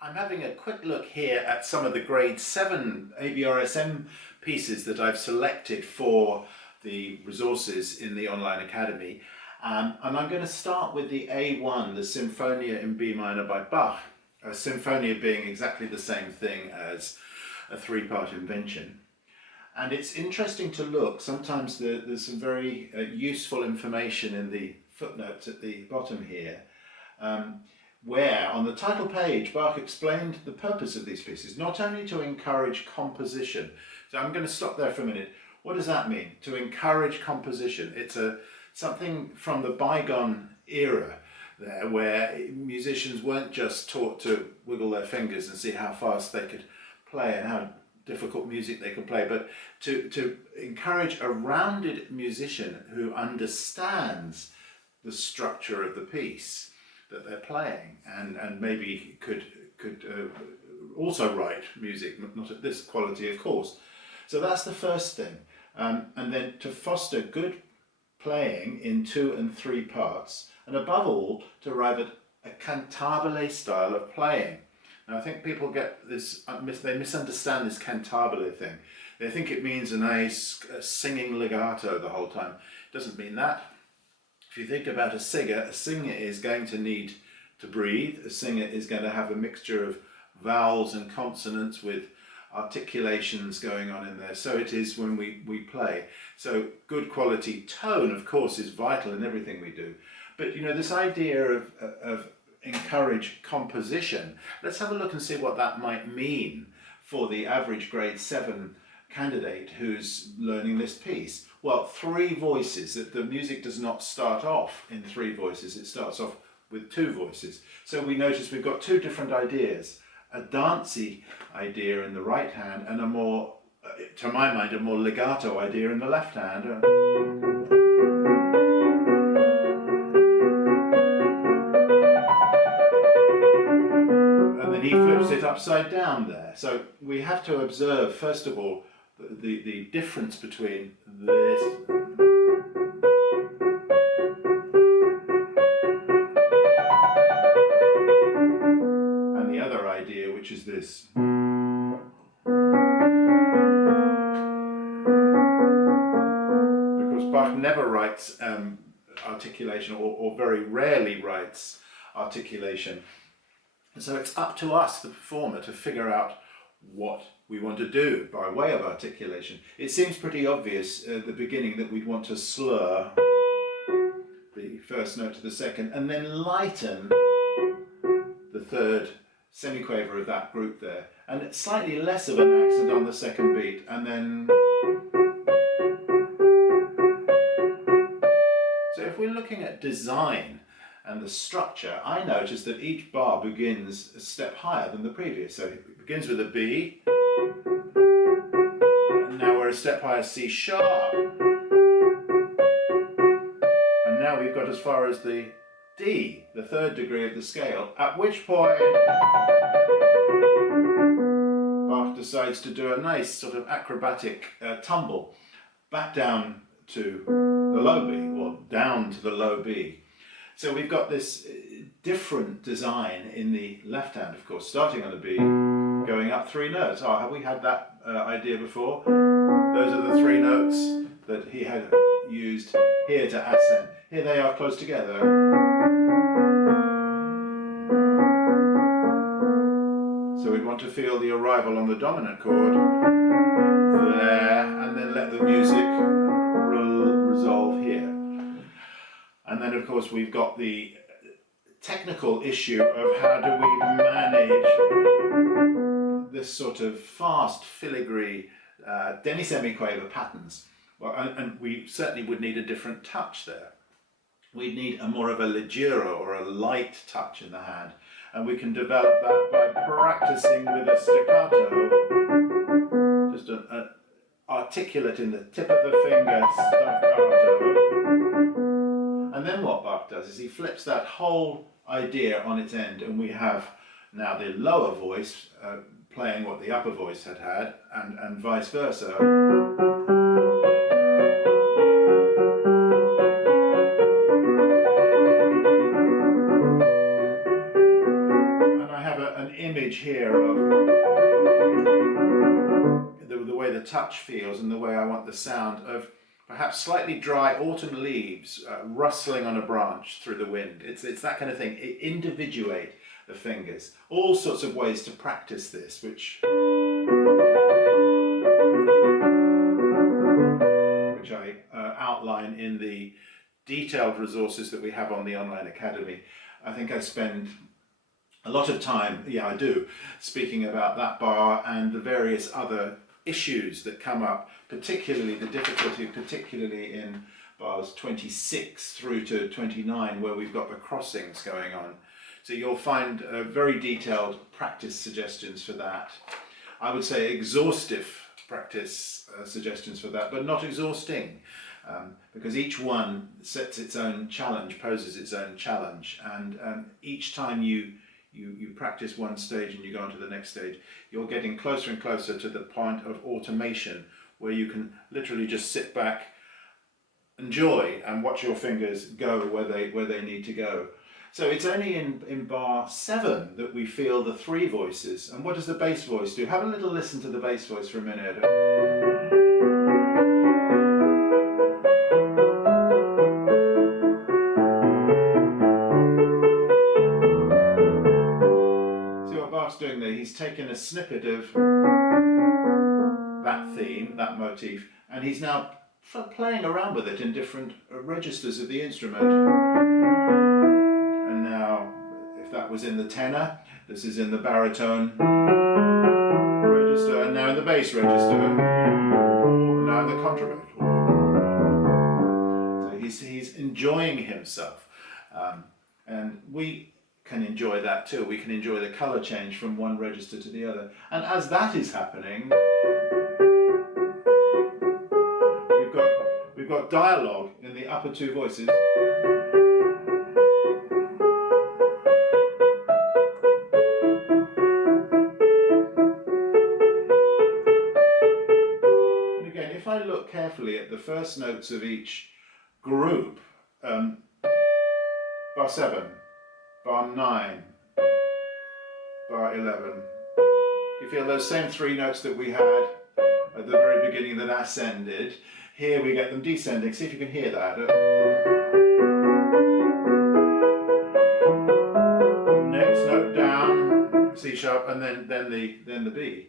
I'm having a quick look here at some of the grade 7 ABRSM pieces that I've selected for the resources in the online academy. And I'm going to start with the A1, the Sinfonia in B minor by Bach. A Sinfonia being exactly the same thing as a three-part invention. And it's interesting to look, sometimes there's some very useful information in the footnotes at the bottom here, where on the title page Bach explained the purpose of these pieces, not only to encourage composition. So I'm going to stop there for a minute. What does that mean? To encourage composition. It's something from the bygone era there, where musicians weren't just taught to wiggle their fingers and see how fast they could play and how difficult music they could play, but to encourage a rounded musician who understands the structure of the piece that they're playing and maybe could also write music, not at this quality of course. So that's the first thing. And then to foster good playing in 2 and 3 parts, and above all to arrive at a cantabile style of playing. Now I think people get this, they misunderstand this cantabile thing. They think it means a nice singing legato the whole time. It doesn't mean that. If you think about a singer is going to need to breathe. A singer is going to have a mixture of vowels and consonants with articulations going on in there. So it is when we play. So good quality tone, of course, is vital in everything we do. But you know, this idea of encourage composition, let's have a look and see what that might mean for the average grade 7 candidate who's learning this piece. Well, 3 voices. That the music does not start off in 3 voices, it starts off with 2 voices. So we notice we've got 2 different ideas. A dancey idea in the right hand and a more, to my mind, a more legato idea in the left hand. And then he flips it upside down there. So we have to observe, first of all, the difference between this and the other idea, which is this. Because Bach never writes articulation, or very rarely writes articulation. And so it's up to us, the performer, to figure out what we want to do by way of articulation. It seems pretty obvious at the beginning that we'd want to slur the first note to the second and then lighten the third semiquaver of that group there, and it's slightly less of an accent on the second beat, and then. So if we're looking at design and the structure, I notice that each bar begins a step higher than the previous. So it begins with a B, and now we're a step higher, C sharp, and now we've got as far as the D, the 3rd degree of the scale, at which point Bach decides to do a nice sort of acrobatic tumble back down to the low B, or down to the low B. So we've got this different design in the left hand, of course, starting on a B, going up 3 notes. Oh, have we had that idea before? Those are the 3 notes that he had used here to ascend. Here they are close together. So we'd want to feel the arrival on the dominant chord there, and then let the music resolve here. And then of course we've got the technical issue of how do we manage this sort of fast filigree demi-semiquaver patterns. Well, and we certainly would need a different touch there. We'd need a more of a leggero or a light touch in the hand, and we can develop that by practicing with a staccato, just an articulate in the tip of the finger staccato. And then what Bach does is he flips that whole idea on its end, and we have now the lower voice playing what the upper voice had had, and vice versa. image here of the way the touch feels and the way I want the sound of perhaps slightly dry autumn leaves rustling on a branch through the wind. It's that kind of thing. Individuate the fingers. All sorts of ways to practice this, which I outline in the detailed resources that we have on the Online Academy. I think I spend a lot of time, I do, speaking about that bar and the various other issues that come up, particularly the difficulty, particularly in bars 26 through to 29, where we've got the crossings going on. So you'll find very detailed practice suggestions for that. I would say exhaustive practice suggestions for that, but not exhausting, because each one sets its own challenge, poses its own challenge, and each time you practice one stage and you go on to the next stage, you're getting closer and closer to the point of automation, where you can literally just sit back, enjoy, and watch your fingers go where they need to go. So it's only in bar 7 that we feel the 3 voices. And what does the bass voice do? Have a little listen to the bass voice for a minute. Doing there, he's taken a snippet of that theme, that motif, and he's now playing around with it in different registers of the instrument. And now, if that was in the tenor, this is in the baritone register, and now in the bass register, and now in the contrabass. So he's enjoying himself, and we can enjoy that too. We can enjoy the colour change from one register to the other. And as that is happening, we've got dialogue in the upper 2 voices. And again, if I look carefully at the first notes of each group, bar 7, bar 9, bar 11. You feel those same 3 notes that we had at the very beginning that ascended. Here we get them descending. See if you can hear that. Next note down, C sharp, and then the B.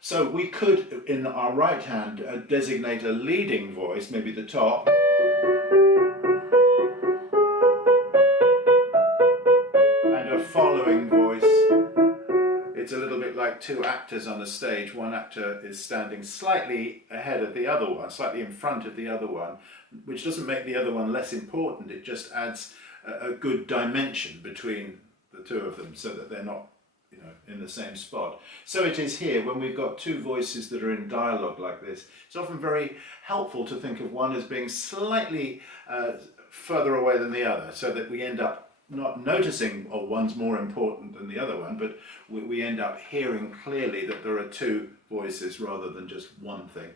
So we could, in our right hand, designate a leading voice, maybe the top. Following voice. It's a little bit like 2 actors on a stage. One actor is standing slightly ahead of the other one, slightly in front of the other one, which doesn't make the other one less important. It just adds a good dimension between the 2 of them so that they're not, in the same spot. So it is here when we've got 2 voices that are in dialogue like this. It's often very helpful to think of one as being slightly further away than the other, so that we end up not noticing, one's more important than the other one, but we end up hearing clearly that there are 2 voices rather than just one thing.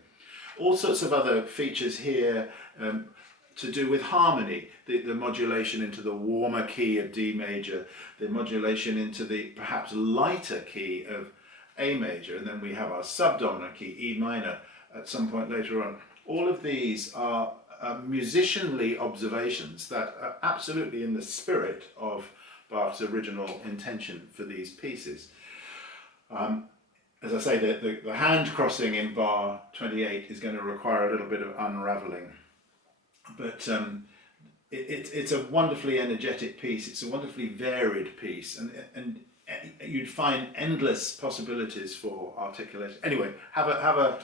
All sorts of other features here to do with harmony, the modulation into the warmer key of D major, the modulation into the perhaps lighter key of A major, and then we have our subdominant key, E minor, at some point later on. All of these are musicianly observations that are absolutely in the spirit of Bach's original intention for these pieces. As I say, the hand crossing in bar 28 is going to require a little bit of unravelling, but it's a wonderfully energetic piece. It's a wonderfully varied piece, and you'd find endless possibilities for articulation. Anyway, have a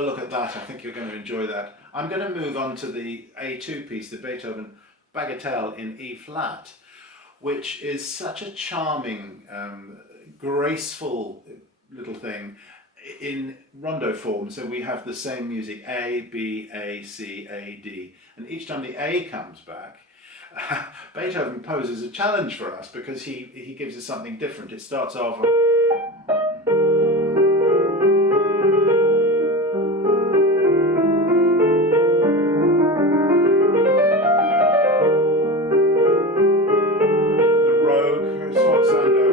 look at that. I think you're going to enjoy that. I'm going to move on to the A2 piece, the Beethoven Bagatelle in E flat, which is such a charming, graceful little thing in rondo form. So we have the same music, A, B, A, C, A, D, and each time the A comes back, Beethoven poses a challenge for us because he gives us something different. It starts off the Rogue, Sforzando,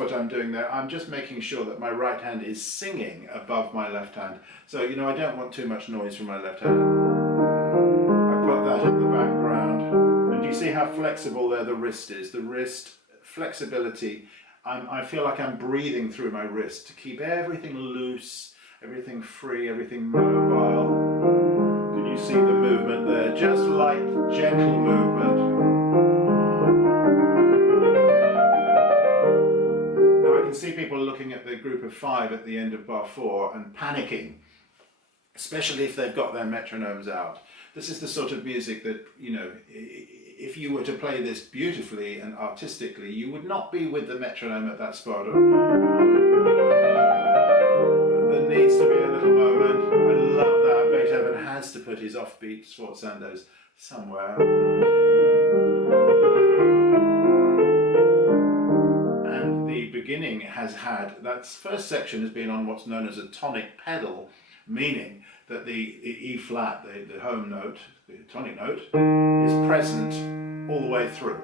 what I'm doing there. I'm just making sure that my right hand is singing above my left hand. So, you know, I don't want too much noise from my left hand. I put that in the background. And do you see how flexible there the wrist is? The wrist flexibility. I feel like I'm breathing through my wrist to keep everything loose, everything free, everything mobile. Can you see the movement there? Just light, gentle movement. Now I can see people looking at the group of 5 at the end of bar 4 and panicking, especially if they've got their metronomes out. This is the sort of music that, you know, if you were to play this beautifully and artistically, you would not be with the metronome at that spot. There needs to be a little moment. I love that. Beethoven has to put his offbeat sforzandos somewhere. And the beginning has had, that first section has been on what's known as a tonic pedal, meaning that the E flat, the home note, the tonic note, is present all the way through.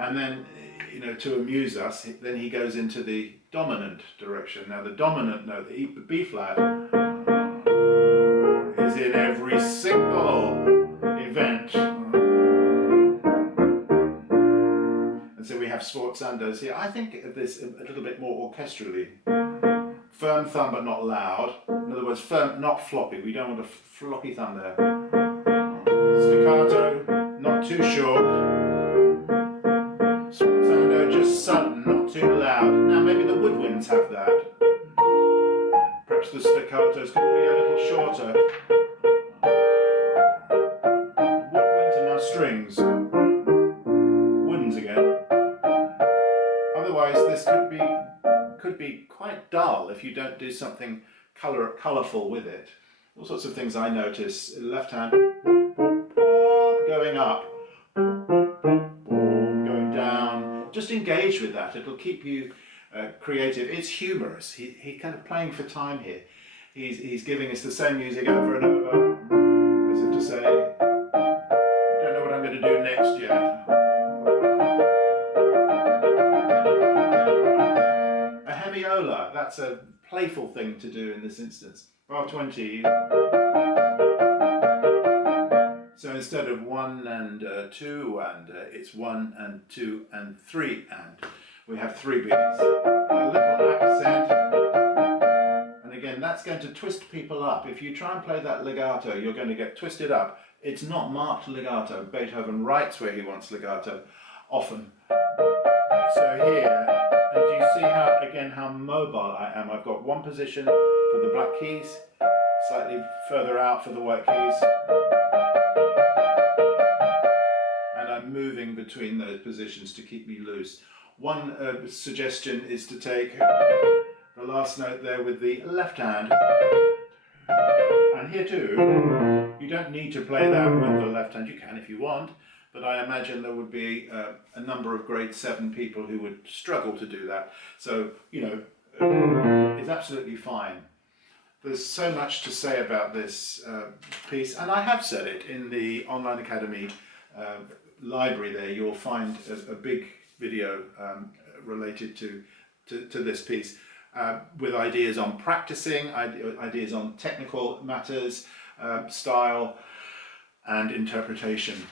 And then, you know, to amuse us, then he goes into the dominant direction. Now the dominant note, the B flat, is in every single event. And so we have sforzandos here. I think of this a little bit more orchestrally. Firm thumb but not loud. In other words, firm, not floppy. We don't want a floppy thumb there. Staccato, not too short. Sforzando, just sudden, not too loud. Now maybe the woodwinds have that. Perhaps the staccatos could be a little shorter. Woodwinds and now strings. Woods again. Otherwise this could be quite dull if you don't do something colourful with it. All sorts of things I notice. Left hand going up, going down. Just engage with that. It'll keep you creative. It's humorous. He's kind of playing for time here. He's giving us the same music over and over, as if to say, I don't know what I'm going to do next yet. A hemiola, that's a playful thing to do in this instance. Bar 20. So instead of 1 and 2 and it's 1 and 2 and 3 and we have 3 beats. A little accent. And again, that's going to twist people up. If you try and play that legato, you're going to get twisted up. It's not marked legato. Beethoven writes where he wants legato often. So here, and do you see how, again, how mobile I am? I've got one position for the black keys, slightly further out for the white keys. And I'm moving between those positions to keep me loose. One suggestion is to take the last note there with the left hand. And here too, you don't need to play that with the left hand. You can if you want. But I imagine there would be a number of grade 7 people who would struggle to do that. So, you know, it's absolutely fine. There's so much to say about this piece, and I have said it in the Online Academy library there. You'll find a big video related to this piece with ideas on practicing, ideas on technical matters, style and interpretation.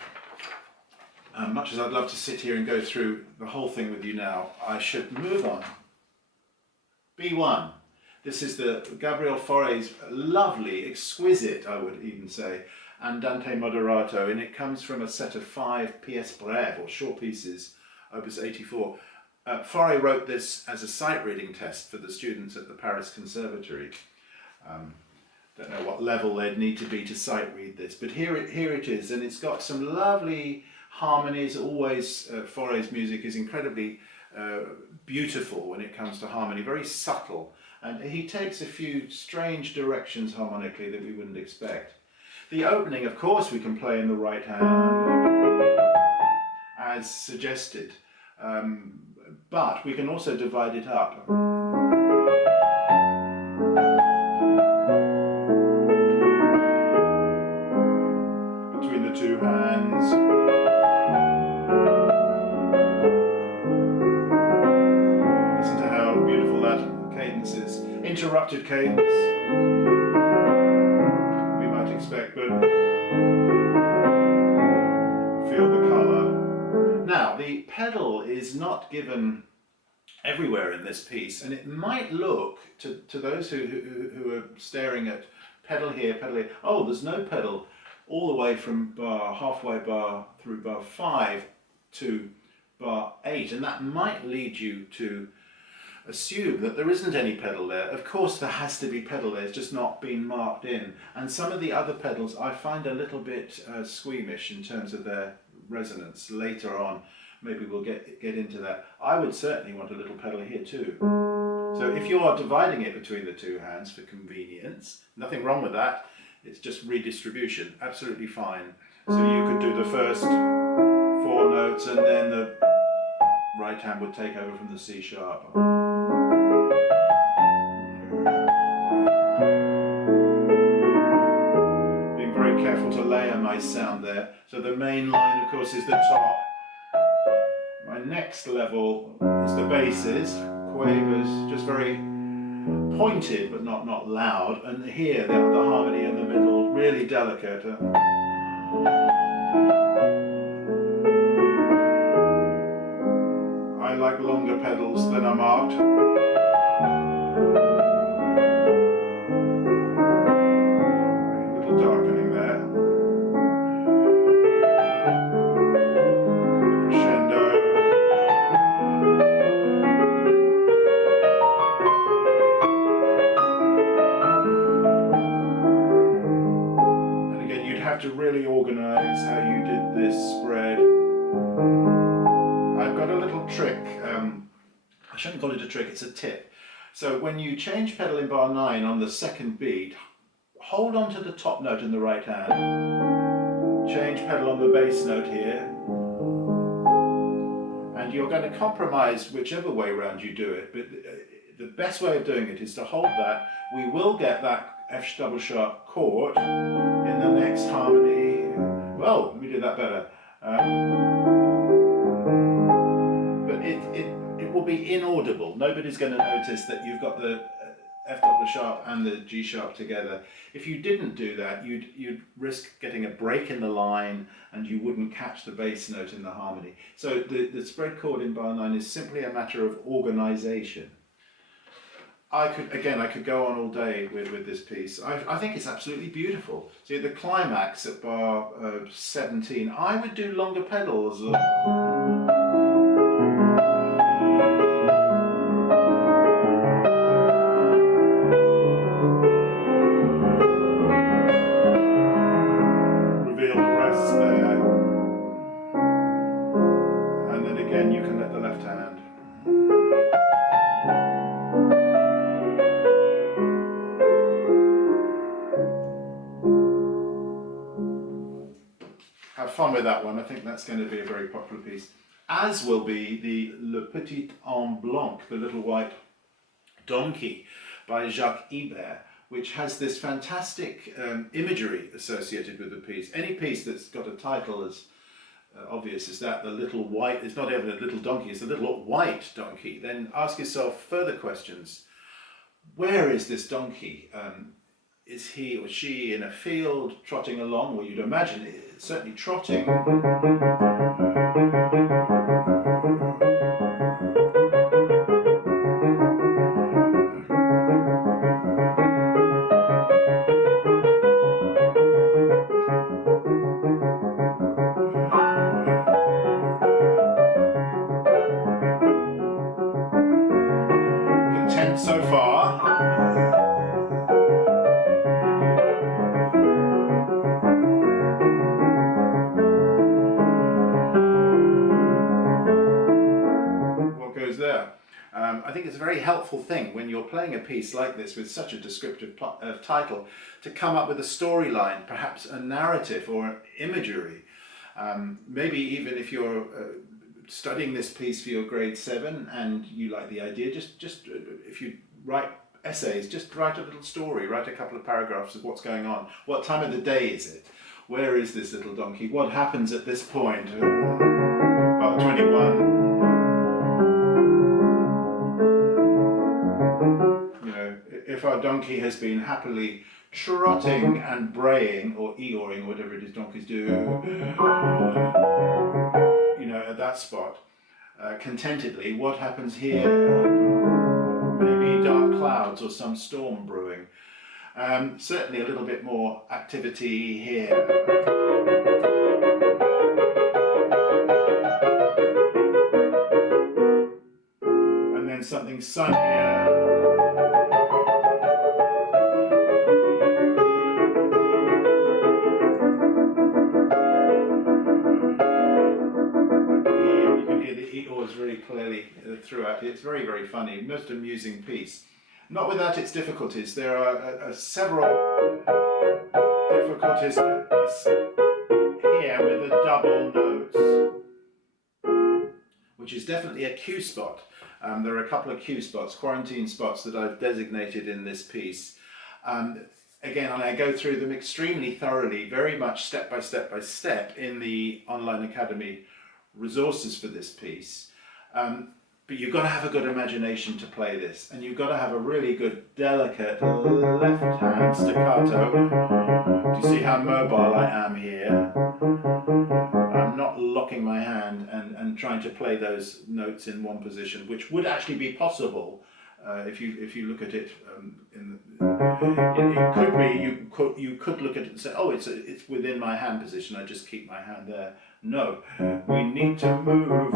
Much as I'd love to sit here and go through the whole thing with you now, I should move on. B1. This is the Gabriel Fauré's lovely, exquisite, I would even say, Andante Moderato, and it comes from a set of 5 pièces brèves, or short pieces, opus 84. Fauré wrote this as a sight reading test for the students at the Paris Conservatory. Don't know what level they'd need to be to sight read this, but here it is, and it's got some lovely harmonies. Always Fauré's music is incredibly beautiful when it comes to harmony, very subtle, and he takes a few strange directions harmonically that we wouldn't expect. The opening, of course, we can play in the right hand as suggested, but we can also divide it up. Between the 2 hands. Listen to interrupted cadence we might expect, but feel the colour. Now, the pedal is not given everywhere in this piece, and it might look to those who are staring at pedal here, oh, there's no pedal all the way from bar, halfway bar through bar 5 to bar 8, and that might lead you to assume that there isn't any pedal there. Of course there has to be pedal there, it's just not been marked in. And some of the other pedals I find a little bit squeamish in terms of their resonance. Later on, maybe we'll get into that. I would certainly want a little pedal here too. So if you are dividing it between the two hands for convenience, nothing wrong with that, it's just redistribution, absolutely fine. So you could do the first 4 notes and then the right hand would take over from the C sharp. Being very careful to layer my sound there. So the main line, of course, is the top. My next level is the basses, quavers, just very pointed but not loud. And here the harmony in the middle, really delicate. I like longer pedals than are marked. A little darkening there. Crescendo. And again, you'd have to really organize how you did this spread. I've got a little trick, I shouldn't call it a trick, it's a tip. So when you change pedal in bar 9 on the second beat, hold on to the top note in the right hand, change pedal on the bass note here, and you're going to compromise whichever way round you do it, but the best way of doing it is to hold that. We will get that F double sharp chord in the next harmony. Well, we did that better. But it will be inaudible. Nobody's going to notice that you've got the F double sharp and the G sharp together. If you didn't do that, you'd risk getting a break in the line and you wouldn't catch the bass note in the harmony. So the spread chord in bar 9 is simply a matter of organisation. I could go on all day with this piece. I think it's absolutely beautiful. See, the climax at bar 17, I would do longer pedals. Reveal the rest there. And then again, you can let the left hand. Have fun with that one. I think that's going to be a very popular piece, as will be the Le Petit en Blanc, the little white donkey by Jacques Ibert, which has this fantastic imagery associated with the piece. Any piece that's got a title as obvious as that, the little white, it's not even a little donkey, it's a little white donkey, then ask yourself further questions. Where is this donkey? Is he or she in a field trotting along? Well, you'd imagine it's certainly trotting. Content so far? There. I think it's a very helpful thing when you're playing a piece like this with such a descriptive title to come up with a storyline, perhaps a narrative or imagery. Maybe even if you're studying this piece for your grade 7 and you like the idea, just if you write essays, just write a little story, write a couple of paragraphs of what's going on. What time of the day is it? Where is this little donkey? What happens at this point? About 21. If our donkey has been happily trotting and braying, or eoring, whatever it is donkeys do, you know, at that spot, contentedly. What happens here? Maybe dark clouds or some storm brewing. Certainly a little bit more activity here. And then something sunnier. You can hear the ears really clearly throughout. It's very, very funny, most amusing piece. Not without its difficulties. There are several difficulties here with the double notes, which is definitely a cue spot. There are a couple of cue spots, quarantine spots, that I've designated in this piece. Again, I go through them extremely thoroughly, very much step by step by step in the Online Academy resources for this piece. But you've got to have a good imagination to play this, and you've got to have a really good, delicate left hand staccato. Do you see how mobile I am here? I'm not locking my hand and trying to play those notes in one position, which would actually be possible if you look at it. It could be you could look at it and say, oh, it's within my hand position. I just keep my hand there. No, we need to move.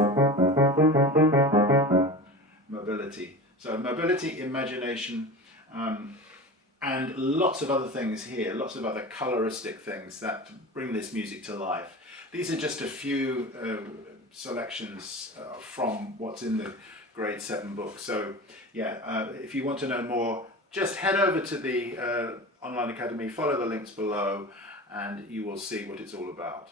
Mobility. So mobility, imagination, and lots of other things here, lots of other coloristic things that bring this music to life. These are just a few selections from what's in the grade 7 book. So yeah, if you want to know more, just head over to the Online Academy, follow the links below, and you will see what it's all about.